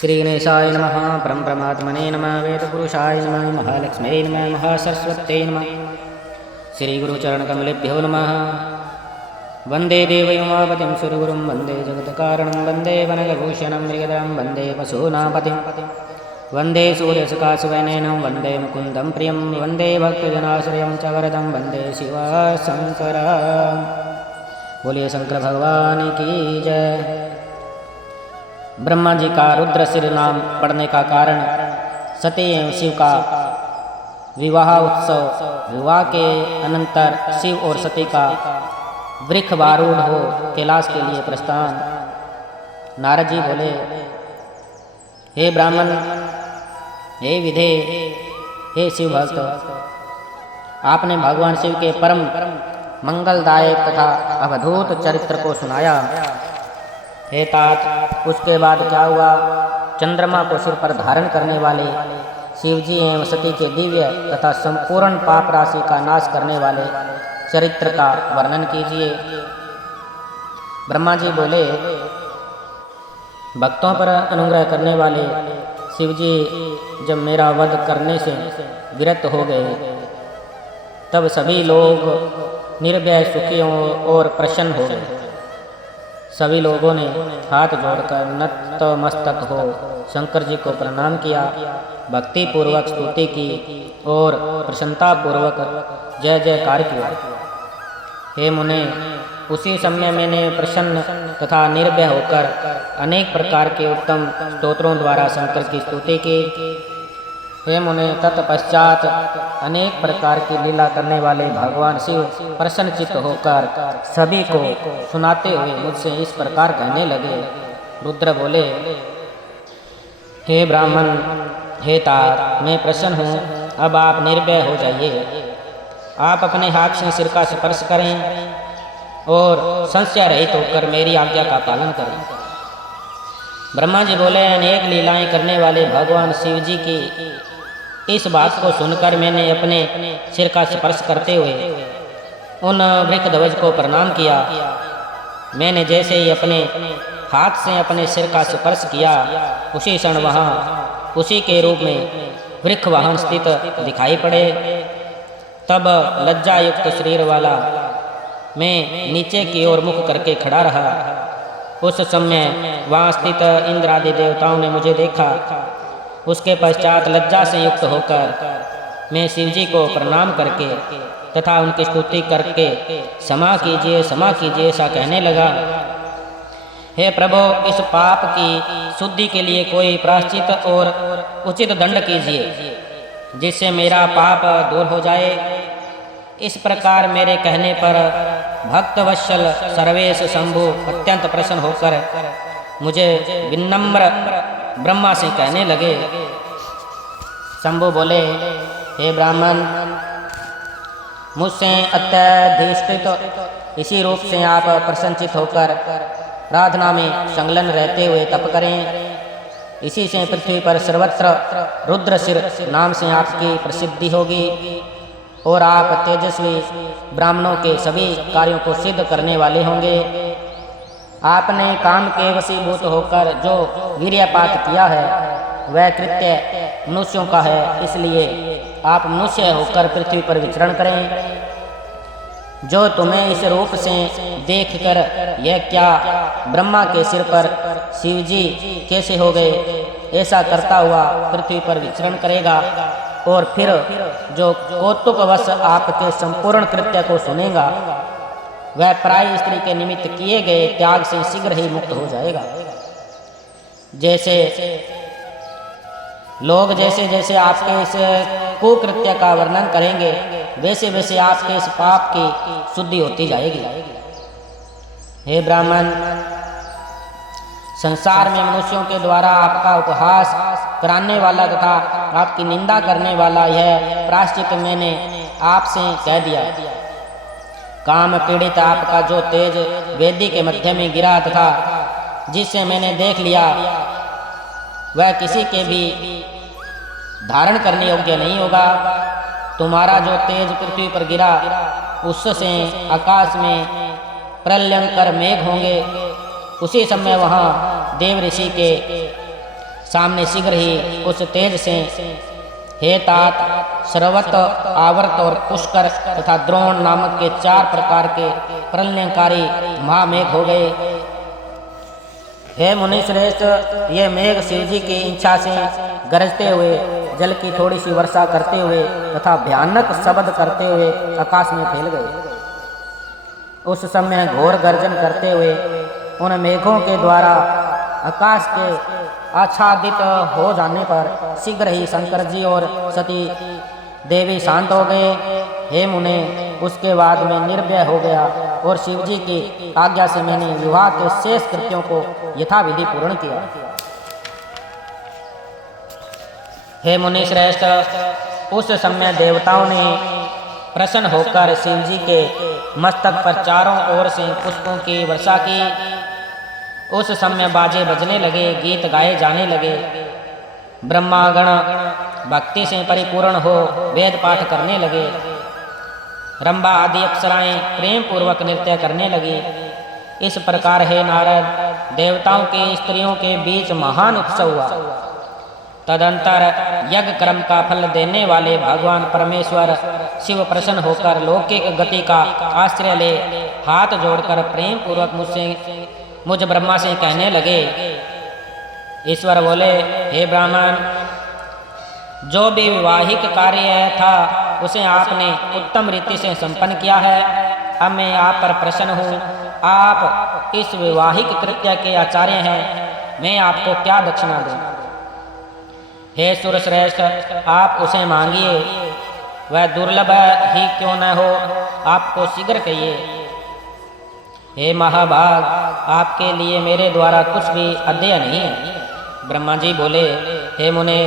श्री गणेशाय नमः। परम परमात्मने नमः। वेदपुरुषाय नमः। महालक्ष्म्यै नमः। महासरस्वत्यै नमः। श्री गुरुचरणकमलेभ्यो नमः। वन्दे देवयोमापतिं सुरगुरुं वन्दे जगत्कारणं वन्दे वनजभूषणं मृगधरं वन्दे पशूनापतिं वन्दे सूर्यसकाशवैनेनं वन्दे मुकुन्दं प्रियं वन्दे भक्तजनाश्रयं च वरदं वन्दे शिवशङ्कर। बोलिए शंकर भगवान की जय। ब्रह्मा जी का रुद्र सिर नाम पड़ने का कारण सती एवं शिव का विवाह उत्सव। विवाह के अनंतर शिव और सती का वृक्षारूढ़ हो कैलाश के लिए प्रस्थान। नारद जी बोले, हे ब्राह्मण, हे विधे, हे शिव भक्त, आपने भगवान शिव के परम मंगलदायक तथा अवधूत चरित्र को सुनाया। हे तात, उसके बाद क्या हुआ? चंद्रमा को सिर पर धारण करने वाले शिवजी एवं सती के दिव्य तथा संपूर्ण पाप राशि का नाश करने वाले चरित्र का वर्णन कीजिए। ब्रह्मा जी बोले, भक्तों पर अनुग्रह करने वाले शिवजी जब मेरा वध करने से विरत हो गए, तब सभी लोग निर्भय, सुखी और प्रसन्न हो गए। सभी लोगों ने हाथ जोड़कर नतमस्तक हो शंकर जी को प्रणाम किया, भक्ति पूर्वक स्तुति की और प्रसन्नता पूर्वक जय जयकार किया। हे मुने, उसी समय मैंने प्रसन्न तथा निर्भय होकर अनेक प्रकार के उत्तम स्तोत्रों द्वारा शंकर की स्तुति की। हे मुने, तत्पश्चात अनेक प्रकार की लीला करने वाले भगवान शिव प्रसन्नचित्त होकर सभी को सुनाते हुए मुझसे इस प्रकार कहने लगे। रुद्र बोले, हे ब्राह्मण, हे तात, मैं प्रसन्न हूँ, अब आप निर्भय हो जाइए। आप अपने हाथ से सिर का स्पर्श करें और संशय रहित होकर मेरी आज्ञा का पालन करें। ब्रह्मा जी बोले, अनेक लीलाएं करने वाले भगवान शिव जी की इस बात को सुनकर मैंने अपने सिर का स्पर्श करते हुए उन वृषध्वज को प्रणाम किया। मैंने जैसे ही अपने हाथ से अपने सिर का स्पर्श किया, उसी क्षण वहाँ उसी के रूप में वृक्ष वाहन स्थित दिखाई पड़े। तब लज्जा युक्त शरीर वाला मैं नीचे की ओर मुख करके खड़ा रहा। उस समय वहाँ स्थित इंद्र आदि देवताओं ने मुझे देखा। उसके पश्चात लज्जा से युक्त होकर मैं शिवजी को प्रणाम करके तथा उनकी स्तुति करके क्षमा कीजिए, क्षमा कीजिए ऐसा कहने लगा। हे प्रभु, इस पाप की शुद्धि के लिए कोई प्रायश्चित और उचित दंड कीजिए, जिससे मेरा पाप दूर हो जाए। इस प्रकार मेरे कहने पर भक्तवत्सल सर्वेश शंभु अत्यंत प्रसन्न होकर मुझे विनम्र ब्रह्मा से कहने लगे। शंभु बोले, हे ब्राह्मण, मुझसे अत्यधिष्ठित इसी रूप से आप प्रसन्नचित होकर प्रार्थना में संलग्न रहते हुए तप करें। इसी से पृथ्वी पर सर्वत्र रुद्र सिर नाम से आपकी प्रसिद्धि होगी और आप तेजस्वी ब्राह्मणों के सभी कार्यों को सिद्ध करने वाले होंगे। आपने काम के वशीभूत होकर जो वीर्यपात किया है वह कृत्य मनुष्यों का है, इसलिए आप मनुष्य होकर पृथ्वी पर विचरण करें। जो तुम्हें इस रूप से देखकर यह क्या ब्रह्मा के सिर पर शिवजी कैसे हो गए, ऐसा करता हुआ पृथ्वी पर विचरण करेगा और फिर जो कौतुकवश आपके संपूर्ण कृत्य को सुनेगा वह पराई स्त्री के निमित्त किए गए त्याग से शीघ्र ही मुक्त हो जाएगा। जैसे लोग जैसे जैसे आपके इस कुकृत्य का वर्णन करेंगे, वैसे वैसे आपके इस पाप की शुद्धि होती जाएगी। हे ब्राह्मण, संसार में मनुष्यों के द्वारा आपका उपहास कराने वाला तथा आपकी निंदा करने वाला यह प्रायश्चित मैंने आपसे कह दिया। काम पीड़ित आपका जो तेज वेदी के मध्य में गिरा तथा जिसे मैंने देख लिया, वह किसी के भी धारण करने योग्य नहीं होगा। तुम्हारा जो तेज पृथ्वी पर गिरा, उससे आकाश में प्रलयंकर मेघ होंगे। उसी समय वहाँ देव ऋषि के सामने शीघ्र ही उस तेज से हे तात, सर्वत, आवर्त और पुष्कर तथा द्रोण नामक के 4 प्रकार के प्रलयंकारी महामेघ हो गए। हे मुनि श्रेष्ठ, ये मेघ शिवजी की इच्छा से गरजते हुए, जल की थोड़ी सी वर्षा करते हुए तथा भयानक शब्द करते हुए आकाश में फैल गए। उस समय घोर गर्जन करते हुए उन मेघों के द्वारा आकाश के आच्छादित हो जाने पर शीघ्र ही शंकर जी और सती देवी शांत हो गए। हे मुने, उसके बाद में निर्भय हो गया और शिवजी की आज्ञा से मैंने विवाह के शेष कृत्यों को यथाविधि पूर्ण किया। हे मुनि श्रेष्ठ, उस समय देवताओं ने प्रसन्न होकर शिवजी के मस्तक पर चारों ओर से पुष्पों की वर्षा की। उस समय बाजे बजने लगे, गीत गाए जाने लगे। ब्रह्मागण भक्ति से परिपूर्ण हो वेद पाठ करने लगे। रंभा आदि अप्सराएं प्रेम पूर्वक नृत्य करने लगी। इस प्रकार हे नारद, देवताओं की स्त्रियों के बीच महान उत्सव हुआ। तदंतर यज्ञ कर्म का फल देने वाले भगवान परमेश्वर शिव प्रसन्न होकर लौकिक गति का आश्रय ले हाथ जोड़कर प्रेम पूर्वक मुझ ब्रह्मा से कहने लगे। ईश्वर बोले, हे ब्राह्मण, जो भी विवाहिक कार्य था उसे आपने उत्तम रीति से संपन्न किया है। अब मैं आप पर प्रसन्न हूँ। आप इस विवाहिक कृत्य के आचार्य हैं, मैं आपको क्या दक्षिणा दूँ? हे सुरश्रेष्ठ, आप उसे मांगिए, वह दुर्लभ ही क्यों न हो, आपको शीघ्र कहिए। हे महाभाग, आपके लिए मेरे द्वारा कुछ भी अध्यय नहीं है। ब्रह्मा जी बोले, हे मुने,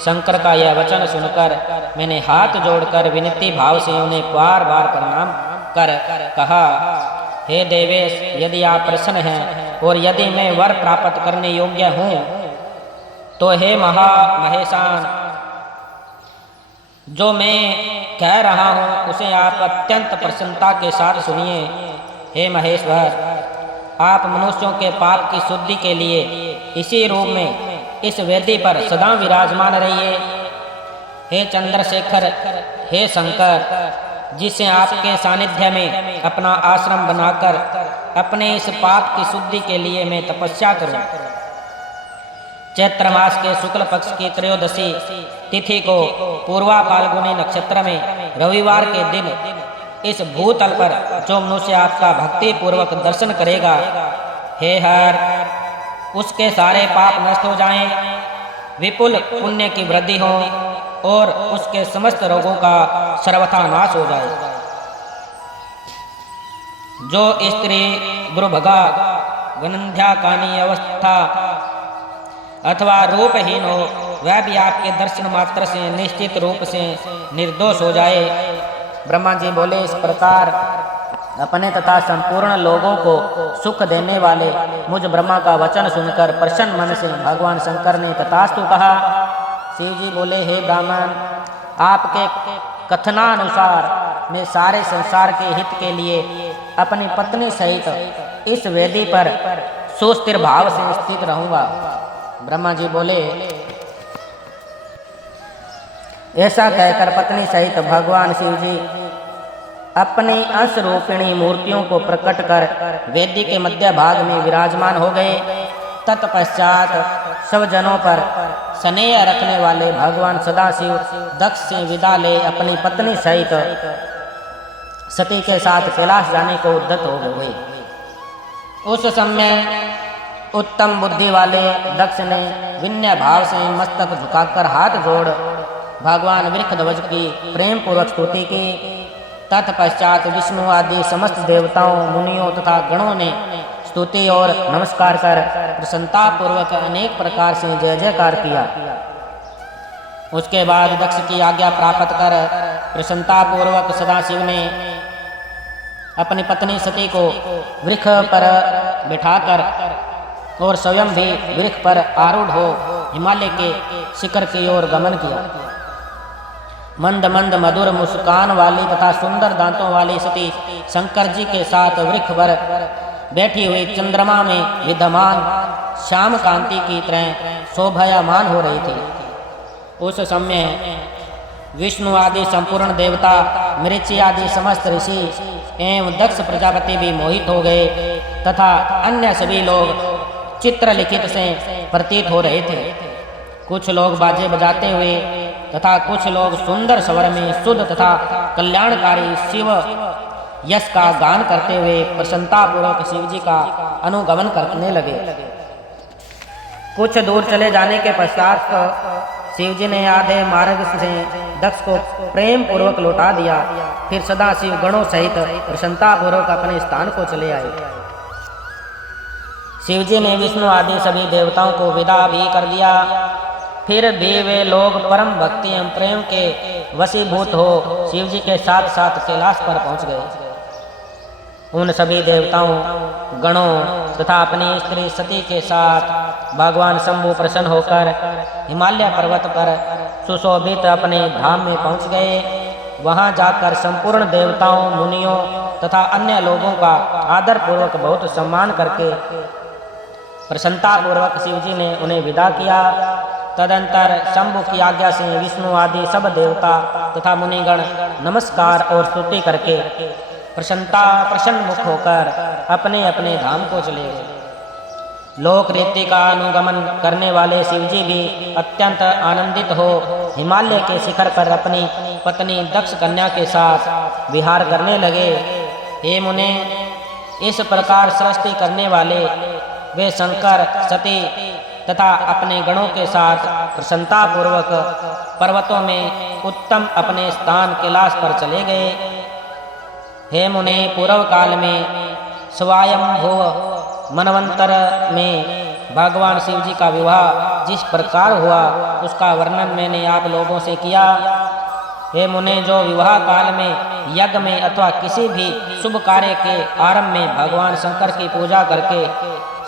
शंकर का यह वचन सुनकर मैंने हाथ जोड़कर विनती भाव से उन्हें बार बार प्रणाम कर कहा, हे देवेश, यदि आप प्रसन्न हैं और यदि मैं वर प्राप्त करने योग्य हूँ तो हे महेशान, जो मैं कह रहा हूँ उसे आप अत्यंत प्रसन्नता के साथ सुनिए। हे महेश्वर, आप मनुष्यों के पाप की शुद्धि के लिए इसी रूप में इस वेदी पर सदा विराजमान रहिए। हे चंद्रशेखर, हे शंकर, जिसे आपके सानिध्य में अपना आश्रम बनाकर अपने इस पाप की शुद्धि के लिए मैं तपस्या करूं। चैत्र मास के शुक्ल पक्ष की त्रयोदशी तिथि को पूर्वा फाल्गुनी नक्षत्र में रविवार के दिन इस भूतल पर जो मनुष्य आपका भक्ति पूर्वक दर्शन करेगा, हे हर, उसके सारे पाप नष्ट हो जाएं, विपुल पुण्य की वृद्धि हो और उसके समस्त रोगों का सर्वथा नाश हो जाए। जो स्त्री दुर्भगा, गंध्या कानी अवस्था अथवा रूपहीन हो, वह भी आपके दर्शन मात्र से निश्चित रूप से निर्दोष हो जाए। ब्रह्मा जी बोले, इस प्रकार अपने तथा संपूर्ण लोगों को सुख देने वाले मुझ ब्रह्मा का वचन सुनकर प्रसन्न मन से भगवान शंकर ने तथास्तु कहा। शिव जी बोले, हे ब्राह्मण, आपके कथनानुसार मैं सारे संसार के हित के लिए अपनी पत्नी सहित इस वेदी पर सुस्थिर भाव से स्थित रहूंगा। ब्रह्मा जी बोले, ऐसा कहकर पत्नी सहित भगवान शिव जी अपनी अंश रूपिणी मूर्तियों को प्रकट कर वेदी के मध्य भाग में विराजमान हो गए। तत्पश्चात सब जनों पर स्नेह रखने वाले भगवान सदाशिव दक्ष से विदा ले अपनी पत्नी सहित सती के साथ कैलाश जाने को उद्यत हो गए। उस समय उत्तम बुद्धि वाले दक्ष ने विनय भाव से मस्तक झुकाकर हाथ जोड़ भगवान वृषध्वज की प्रेम पूर्वक स्तुति की। तत्पश्चात विष्णु आदि समस्त देवताओं, मुनियों तथा गणों ने स्तुति और नमस्कार कर प्रसन्नता पूर्वक अनेक प्रकार से जय जयकार किया। उसके बाद दक्ष की आज्ञा प्राप्त कर प्रसन्नता पूर्वक सदाशिव ने अपनी पत्नी सती को वृक्ष पर बिठाकर और स्वयं भी वृक्ष पर आरूढ़ हो हिमालय के शिखर की ओर गमन किया। मंद मंद मधुर मुस्कान वाली तथा सुंदर दांतों वाली सती शंकर जी के साथ वृक्ष पर बैठी हुई चंद्रमा में विद्यमान श्याम कांति की तरह शोभायमान हो रही थी। उस समय विष्णु आदि संपूर्ण देवता, मृत्यु आदि समस्त ऋषि एवं दक्ष प्रजापति भी मोहित हो गए तथा अन्य सभी लोग चित्रलिखित से प्रतीत हो रहे थे। कुछ लोग बाजे बजाते हुए तथा कुछ लोग सुंदर स्वर में शुद्ध तथा कल्याणकारी शिव यश का गान करते हुए प्रसन्नतापूर्वक शिव जी का अनुगमन करने लगे। कुछ दूर चले जाने के पश्चात शिव जी ने आधे मार्ग से दक्ष को प्रेम पूर्वक लौटा दिया। फिर सदाशिव गणों सहित प्रसन्नतापूर्वक अपने स्थान को चले आए। शिव जी ने विष्णु आदि सभी देवताओं को विदा भी कर दिया। फिर भी वे लोग परम भक्ति एवं प्रेम के वशीभूत हो शिव जी के साथ साथ कैलाश पर पहुंच गए। उन सभी देवताओं, गणों तथा अपनी स्त्री सती के साथ भगवान शंभु प्रसन्न होकर हिमालय पर्वत पर सुशोभित अपने धाम में पहुंच गए। वहां जाकर संपूर्ण देवताओं, मुनियों तथा अन्य लोगों का आदर पूर्वक बहुत सम्मान करके प्रसन्नता पूर्वक शिव जी ने उन्हें विदा किया। तदंतर शंभु की आज्ञा से विष्णु आदि सब देवता तथा मुनिगण नमस्कार और स्तुति करके प्रसन्न मुख होकर अपने अपने धाम को चले गए। लोक रीति का अनुगमन करने वाले शिव जी भी अत्यंत आनंदित हो हिमालय के शिखर पर अपनी पत्नी दक्ष कन्या के साथ विहार करने लगे। हे मुने, इस प्रकार सृष्टि करने वाले वे शंकर, सती तथा अपने गणों के साथ प्रसन्नता पूर्वक पर्वतों में उत्तम अपने स्थान कैलाश पर चले गए। हे मुने, पूर्व काल में स्वयंभुव मनवंतर में भगवान शिव जी का विवाह जिस प्रकार हुआ उसका वर्णन मैंने आप लोगों से किया। हे मुने, जो विवाह काल में यज्ञ में अथवा किसी भी शुभ कार्य के आरंभ में भगवान शंकर की पूजा करके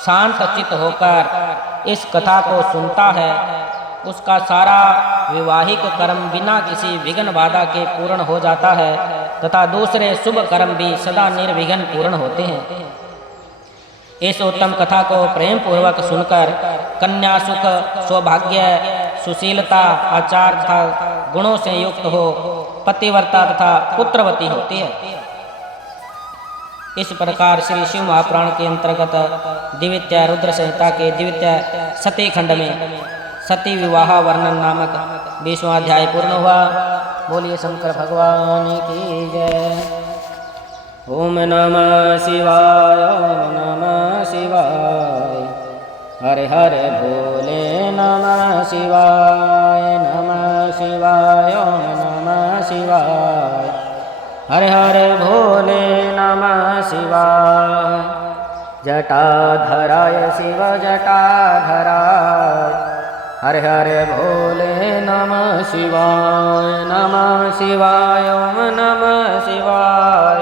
शांत चित्त होकर इस कथा को सुनता है, उसका सारा विवाहिक कर्म बिना किसी विघ्न बाधा के पूर्ण हो जाता है तथा दूसरे शुभ कर्म भी सदा निर्विघ्न पूर्ण होते हैं। इस उत्तम कथा को प्रेम पूर्वक सुनकर कन्या सुख, सौभाग्य, सुशीलता, आचार तथा गुणों से युक्त हो पतिव्रता तथा पुत्रवती होती है। इस प्रकार श्री शिव महापुराण के अंतर्गत द्वितीय रुद्र संहिता के द्वितीय सती खंड में सती विवाह वर्णन नामक 20वां अध्याय पूर्ण हुआ। बोलिए शंकर भगवान की जय। ओम नमः शिवाय, ओम नमः शिवाय, हरे हरे भोले नमः शिवाय, नमः शिवाय, ओम नमः शिवाय, हरे हरे भोले नमः शिवाय। जटाधराय शिव जटाधराय, हरे हरे भोले नमः शिवाय, नमः शिवाय, ओम नमः शिवाय,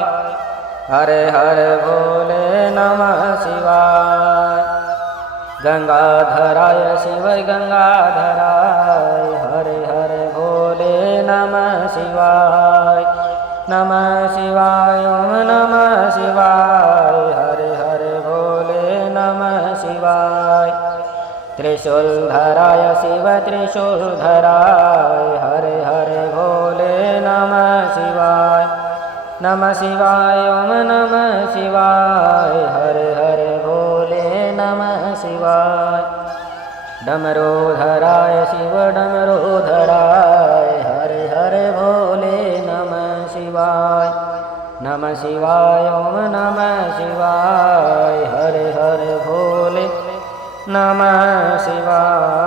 हरे हरे भोले नमः शिवाय। गंगाधराय शिव गंगाधराय, हरे हरे भोले नमः शिवाय, नमः शिवाय, ओम नमः शिवाय, हरे हरे भोले नमः शिवाय। त्रिशूलधराय शिव त्रिशूलधराय, हरे हरे भोले नमः शिवाय, नमः शिवाय, ओम नमः शिवाय, हरे हरे भोले नमः शिवाय। डमरूधराय शिव डमरूधराय, हरे हरे भोले नमः शिवाय, नमः शिवाय, ओम नमः शिवाय, हरे हरे भोले नमः शिवाय।